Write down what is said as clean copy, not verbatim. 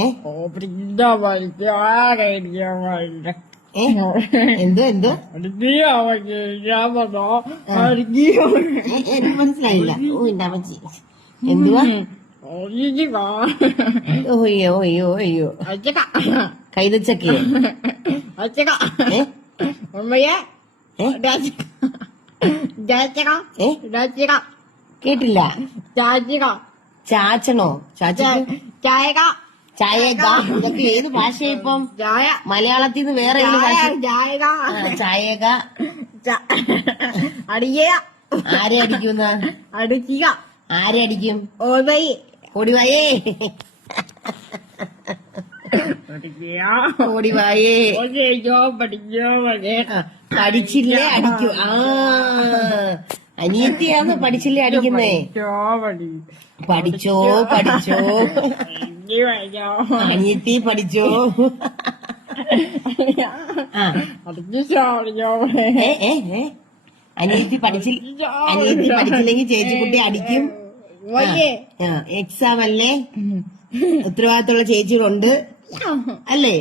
ഏ പഠിക്കാൻ പഠിക്കാൻ ഏ എന്തോ എന്തോ എനിക്ക് മനസ്സിലായില്ല. ഓ എന്റെ അമ്മച്ചി എന്തുവാ? ഓയ്യോ ഓയ്യോ അയ്യോ കൈതച്ചക്കയോ? ഏ ഏ കേട്ടില്ല. ചാച്ചണോ? ചാച്ചക്ക ചായക ഇതൊക്കെ ഏത് ഭാഷയാ ഇപ്പം? മലയാളത്തിൽ നിന്ന് വേറെ ഏത് ഭാഷ? ചായക ആരെ അടിക്കുന്ന? ആരെ അടിക്കും? ഓടിവായേ ഓടിവായേ പഠിച്ചില്ലേ അടിക്കൂ. ആ അനിയത്തിയാന്ന് പഠിച്ചില്ലേ അടിക്കുന്നേ? പഠിച്ചോ പഠിച്ചോ അനിയത്തി പഠിച്ചോ. അനിയത്തി പഠിച്ചില്ലെങ്കിൽ ചേച്ചിക്കുട്ടി അടിക്കും. എക്സാം അല്ലേ, ഉത്തരവാദിത്തമുള്ള ചേച്ചികളുണ്ട് അല്ലേ?